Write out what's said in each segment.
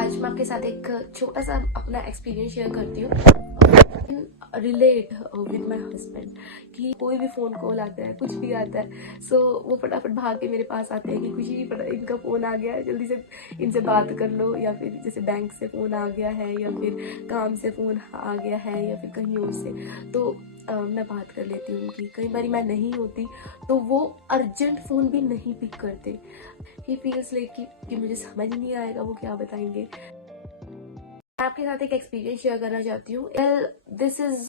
आज मैं आपके साथ एक छोटा सा अपना एक्सपीरियंस शेयर करती हूँ। रिलेट विद माई हस्बैंड कि कोई भी फ़ोन कॉल आता है, कुछ भी आता है, सो वो फटाफट भाग के मेरे पास आते हैं कि कुछ भी इनका फ़ोन आ गया है, जल्दी से इनसे बात कर लो। या फिर जैसे बैंक से फ़ोन आ गया है, या फिर काम से फ़ोन आ गया है, या फिर कहीं और से, तो मैं बात कर लेती हूँ। कि कई बार मैं नहीं होती तो वो अर्जेंट फ़ोन भी नहीं पिक करते। ही फील्स लाइक कि मुझे समझ नहीं आएगा वो क्या बताएंगे। मैं आपके साथ एक एक्सपीरियंस शेयर करना चाहती हूँ। This is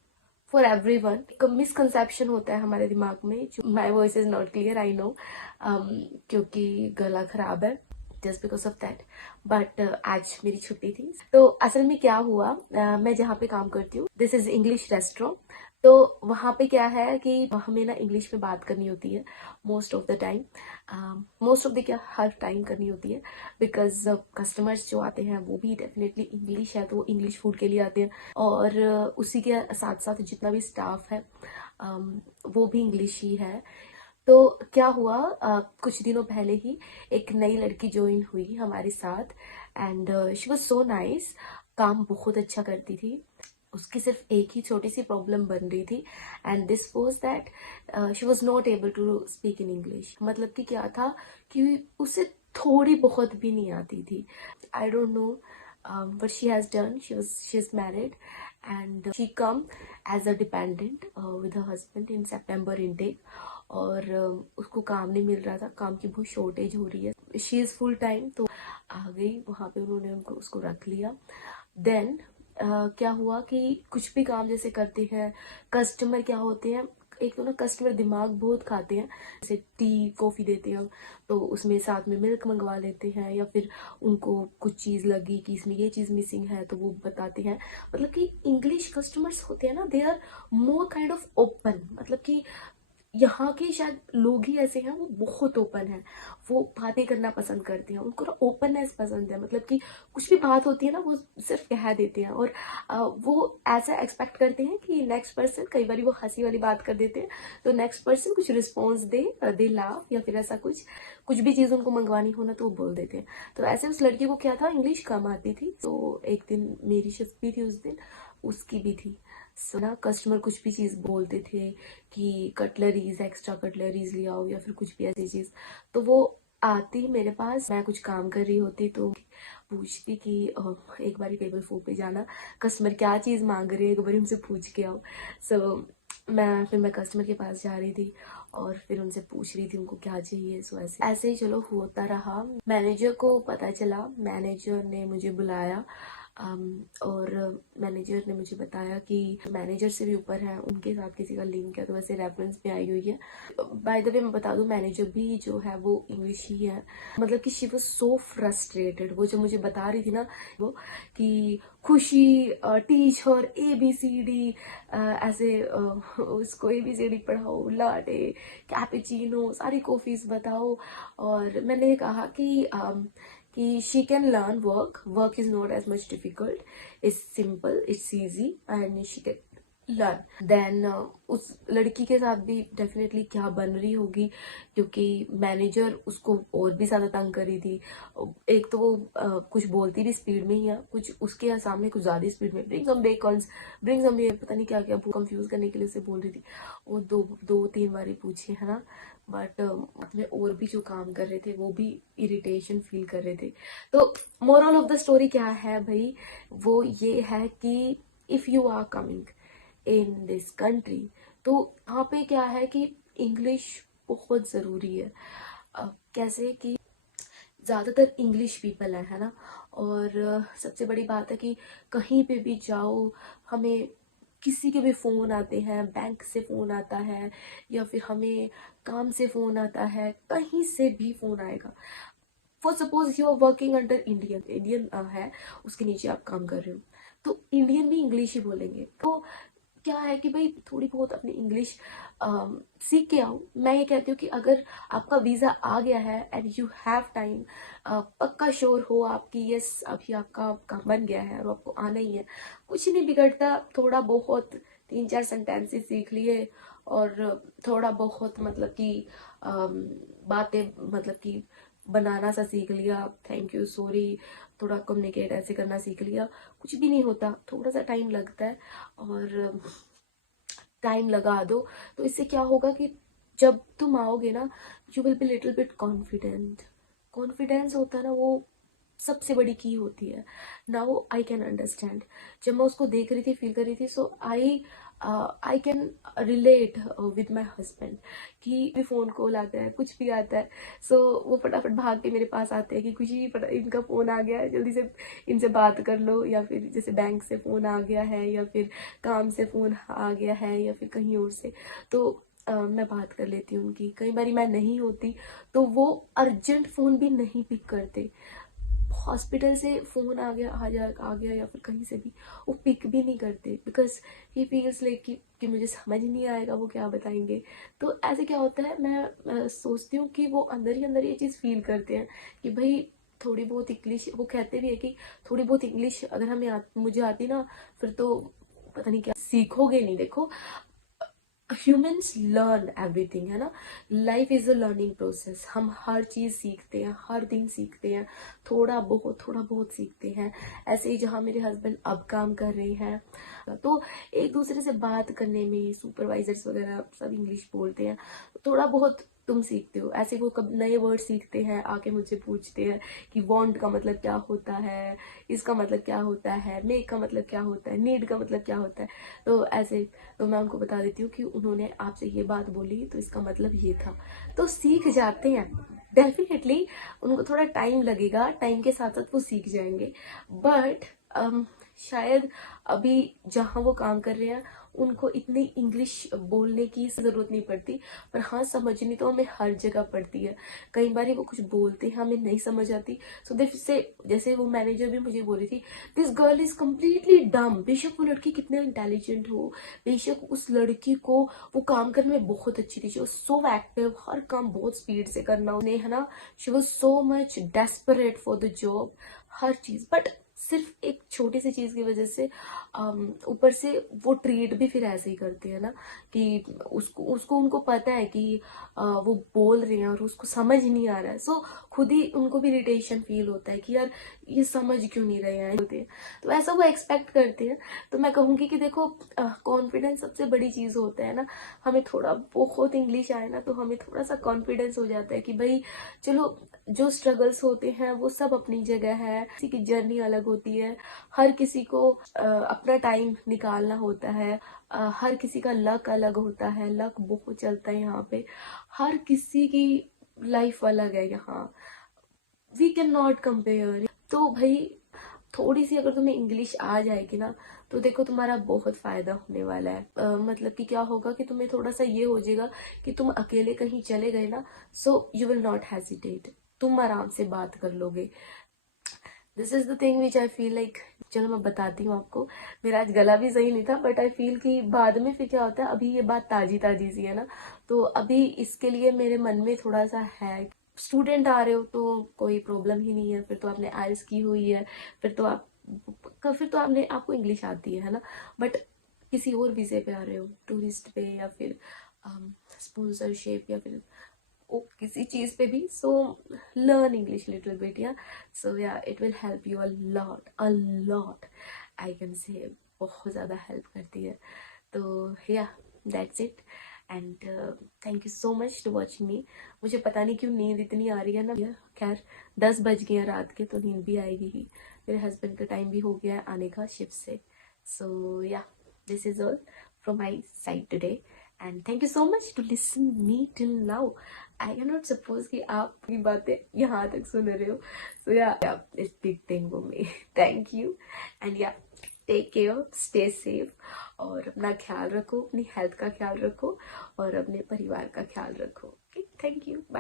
for every one. एक मिसकंसेप्शन होता है हमारे दिमाग में, जो my voice is not clear, I know, क्योंकि गला खराब है, just because of that. But आज मेरी छुट्टी थी, तो असल में क्या हुआ, मैं जहाँ पे काम करती हूँ, दिस इज इंग्लिश रेस्टोरेंट। तो वहाँ पे क्या है कि हमें ना इंग्लिश में बात करनी होती है most of the time. Most of the क्या, हर टाइम करनी होती है, बिकॉज कस्टमर्स जो आते हैं वो भी डेफिनेटली इंग्लिश है, तो वो इंग्लिश फूड के लिए आते हैं। और उसी के साथ साथ जितना भी स्टाफ है वो भी इंग्लिश ही है। तो क्या हुआ, कुछ दिनों पहले ही एक नई लड़की ज्वाइन हुई हमारे साथ, and she was so nice. काम बहुत अच्छा करती थी। उसकी सिर्फ एक ही छोटी सी प्रॉब्लम बन रही थी, and this was that she was not able to speak in English. मतलब कि क्या था कि उसे थोड़ी बहुत भी नहीं आती थी। I don't know what she has done. She's married, and she come as a dependent with her husband in September intake. और उसको काम नहीं मिल रहा था, काम की बहुत शॉर्टेज हो रही है। शी इज फुल टाइम, तो आ गई वहां पे, उन्होंने उसको रख लिया। देन क्या हुआ कि कुछ भी काम जैसे करते हैं, कस्टमर क्या होते हैं, एक तो ना कस्टमर दिमाग बहुत खाते हैं। जैसे टी कॉफी देते हैं तो उसमें साथ में मिल्क मंगवा लेते हैं, या फिर उनको कुछ चीज लगी कि इसमें ये चीज मिसिंग है तो वो बताते हैं। मतलब कि इंग्लिश कस्टमर्स होते हैं ना, they are more kind of open. मतलब कि यहाँ के शायद लोग ही ऐसे हैं, वो बहुत ओपन है, वो बातें करना पसंद करते हैं, उनको ना ओपननेस पसंद है। मतलब कि कुछ भी बात होती है ना, वो सिर्फ कह देते हैं, और वो ऐसा एक्सपेक्ट करते हैं कि नेक्स्ट पर्सन, कई बार वो हंसी वाली बात कर देते हैं तो नेक्स्ट पर्सन कुछ रिस्पॉन्स दे लाफ, या फिर ऐसा कुछ कुछ भी चीज़ उनको मंगवानी हो ना तो वो बोल देते हैं। तो ऐसे उस लड़की को क्या था, इंग्लिश कम आती थी। तो एक दिन मेरी शिफ्ट भी थी उस दिन, उसकी भी थी। सो ना कस्टमर कुछ भी चीज़ बोलते थे कि कटलरीज, एक्स्ट्रा कटलरीज ले आओ, या फिर कुछ भी ऐसी चीज़, तो वो आती मेरे पास, मैं कुछ काम कर रही होती तो पूछती कि एक बार टेबल 4 पे जाना, कस्टमर क्या चीज़ मांग रहे हैं, एक बार उनसे पूछ के आओ। सो मैं कस्टमर के पास जा रही थी और फिर उनसे पूछ रही थी उनको क्या चाहिए। सो ऐसे ऐसे ही चलो होता रहा। मैनेजर को पता चला, मैनेजर ने मुझे बुलाया, और मैनेजर ने मुझे बताया कि मैनेजर से भी ऊपर है, उनके साथ किसी का लिंक है, तो वैसे रेफरेंस में आई हुई है। बाय द वे मैं बता दूं, मैनेजर भी जो है वो इंग्लिश ही है। मतलब कि शी वाज सो फ्रस्ट्रेटेड। वो जो मुझे बता रही थी ना, वो कि खुशी टीचर ABCD, ऐसे उसको ABCD पढ़ाओ, लाटे, कैपेचिनो, सारी कॉफीज बताओ। और मैंने कहा कि she can learn work is not as much difficult, it's simple, it's easy, and she can learn। then उस लड़की के साथ भी डेफिनेटली क्या बन रही होगी, क्योंकि मैनेजर उसको और भी ज्यादा तंग कर रही थी। एक तो वो कुछ बोलती भी स्पीड में ही है, कुछ उसके सामने कुछ ज्यादा स्पीड में, bring some bacons, bring some, पता नहीं क्या क्या कंफ्यूज करने के लिए उसे बोल रही थी। वो दो तीन बारी पूछी है ना, बट में और भी जो काम कर रहे थे वो भी इरिटेशन फील कर रहे थे। तो मोरल ऑफ द स्टोरी क्या है भाई, वो ये है कि if you are coming in this country, तो यहाँ पे क्या है कि इंग्लिश बहुत जरूरी है। कैसे कि ज्यादातर इंग्लिश पीपल है ना। और सबसे बड़ी बात है कि कहीं पे भी जाओ, हमें किसी के भी फोन आते हैं, बैंक से फोन आता है, या फिर हमें काम से फोन आता है, कहीं से भी फोन आएगा। For suppose you are working under Indian, Indian है, उसके नीचे आप काम कर रहे हो, तो इंडियन भी इंग्लिश ही बोलेंगे। तो क्या है कि भाई थोड़ी बहुत अपनी इंग्लिश सीख के आओ। मैं ये कहती हूँ कि अगर आपका वीजा आ गया है एंड यू हैव टाइम, पक्का श्योर हो आपकी यस अभी आपका काम बन गया है और आपको आना ही है, कुछ नहीं बिगड़ता। थोड़ा बहुत 3-4 सेंटेंसेस सीख लिए, और थोड़ा बहुत मतलब कि बातें, मतलब कि बनाना सा सीख लिया, थैंक यू, सॉरी, थोड़ा कम्युनिकेट ऐसे करना सीख लिया, कुछ भी नहीं होता, थोड़ा सा टाइम लगता है और टाइम लगा दो। तो इससे क्या होगा कि जब तुम आओगे ना, you will be little bit confident. Confidence होता है ना, वो सबसे बड़ी की होती है। नाउ आई कैन अंडरस्टैंड, जब मैं उसको देख रही थी, फील कर रही थी, so I can relate with my husband कि भी फोन कॉल आता है, कुछ भी आता है, सो वो फटाफट भाग के मेरे पास आते हैं कि कुछ ही इनका फोन आ गया है, जल्दी से इनसे बात कर लो, या फिर जैसे बैंक से फोन आ गया है, या फिर काम से फोन आ गया है, या फिर कहीं और से, तो मैं बात कर लेती हूँ उनकी। कई बार मैं नहीं होती तो वो अर्जेंट फोन भी नहीं पिक करते। हॉस्पिटल से फोन आ गया या फिर कहीं से भी, वो पिक भी नहीं करते, बिकॉज ही फील्स लाइक कि मुझे समझ नहीं आएगा वो क्या बताएंगे। तो ऐसे क्या होता है, मैं सोचती हूँ कि वो अंदर ही अंदर ये चीज़ फील करते हैं कि भाई थोड़ी बहुत इंग्लिश, वो कहते भी है कि थोड़ी बहुत इंग्लिश अगर मुझे आती ना, फिर तो पता नहीं क्या सीखोगे नहीं। देखो, ह्यूमंस लर्न एवरीथिंग, है ना। Life is a learning process. हम हर चीज सीखते हैं, हर दिन सीखते हैं, थोड़ा बहुत सीखते हैं। ऐसे ही जहाँ मेरे हस्बैंड अब काम कर रहे हैं, तो एक दूसरे से बात करने में सुपरवाइजर्स वगैरह सब इंग्लिश बोलते हैं, थोड़ा बहुत तुम सीखते हो। ऐसे वो कब नए वर्ड सीखते हैं, आके मुझसे पूछते हैं कि वांट का मतलब क्या होता है, इसका मतलब क्या होता है, मेक का मतलब क्या होता है, नीड का मतलब क्या होता है। तो ऐसे, तो मैं उनको बता देती हूँ कि उन्होंने आपसे ये बात बोली तो इसका मतलब ये था। तो सीख जाते हैं डेफिनेटली। उनको थोड़ा टाइम लगेगा, टाइम के साथ साथ वो सीख जाएंगे, बट शायद अभी जहाँ वो काम कर रहे हैं उनको इतनी इंग्लिश बोलने की जरूरत नहीं पड़ती, पर हाँ समझनी तो हमें हर जगह पड़ती है। कई बार वो कुछ बोलते हैं, हमें नहीं समझ आती, सो से जैसे वो मैनेजर भी मुझे बोल रही थी, दिस गर्ल इज कम्प्लीटली डम। बेशक वो लड़की कितने इंटेलिजेंट हो, बेशक उस लड़की को वो काम करने में बहुत अच्छी थी, शी वाज सो एक्टिव, हर काम बहुत स्पीड से करना उन्हें, है ना, she was so much desperate for the job, हर चीज। बट सिर्फ एक छोटी सी चीज की वजह से ऊपर से वो ट्रीट भी फिर ऐसे ही करते हैं ना, कि उसको उसको उनको पता है कि वो बोल रहे हैं और उसको समझ नहीं आ रहा है, सो खुद ही उनको भी इरिटेशन फील होता है कि यार ये समझ क्यों नहीं रहे हैं होते हैं। तो ऐसा वो एक्सपेक्ट करते हैं। तो मैं कहूंगी कि देखो, कॉन्फिडेंस सबसे बड़ी चीज होता है ना। हमें थोड़ा बहुत इंग्लिश आए ना, तो हमें थोड़ा सा कॉन्फिडेंस हो जाता है कि भाई चलो, जो स्ट्रगल्स होते हैं वो सब अपनी जगह है, किसी की जर्नी अलग होती है, हर किसी को अपना टाइम निकालना होता है, हर किसी का लक अलग होता है, लक बहुत चलता है यहाँ पे, हर किसी की लाइफ अलग है यहाँ, वी कैन नॉट कंपेयर। तो भाई थोड़ी सी अगर तुम्हें इंग्लिश आ जाएगी ना, तो देखो तुम्हारा बहुत फायदा होने वाला है। मतलब कि क्या होगा कि तुम्हें थोड़ा सा ये हो जाएगा कि तुम अकेले कहीं चले गए ना, so you will not hesitate, तुम आराम से बात कर लोगे। This is the thing which I feel like. चलो मैं बताती हूँ आपको। मेरा आज गला भी सही नहीं था, बट आई फील कि बाद में फिर क्या होता है, अभी ये बात ताजी ताजी सी है ना, तो अभी इसके लिए मेरे मन में थोड़ा सा है। स्टूडेंट आ रहे हो तो कोई प्रॉब्लम ही नहीं है, फिर तो आपने आइल्स की हुई है, फिर तो फिर तो आपको इंग्लिश आती है ना। बट किसी और वीजे पे आ रहे हो, टूरिस्ट पे, या फिर स्पॉन्सरशिप, या फिर ओ किसी चीज पे भी, so learn English little bit, yeah so yeah it will help you a lot, I can say बहुत ज्यादा हेल्प करती है। तो yeah that's it, and thank you so much to watch me. मुझे पता नहीं क्यों नींद इतनी आ रही है ना, खैर 10 बज गए हैं रात के, तो नींद भी आएगी ही। मेरे हस्बैंड का टाइम भी हो गया है आने का शिफ्ट से। सो या this is all from my side today, and thank you so much to listen me till now. I cannot suppose कि आप अपनी बातें यहाँ तक सुन रहे हो, so yeah, it's big thing for me. Thank you, and yeah, take care, stay safe, और अपना ख्याल रखो, अपनी हेल्थ का ख्याल रखो, और अपने परिवार का ख्याल रखो। Okay, thank you, bye.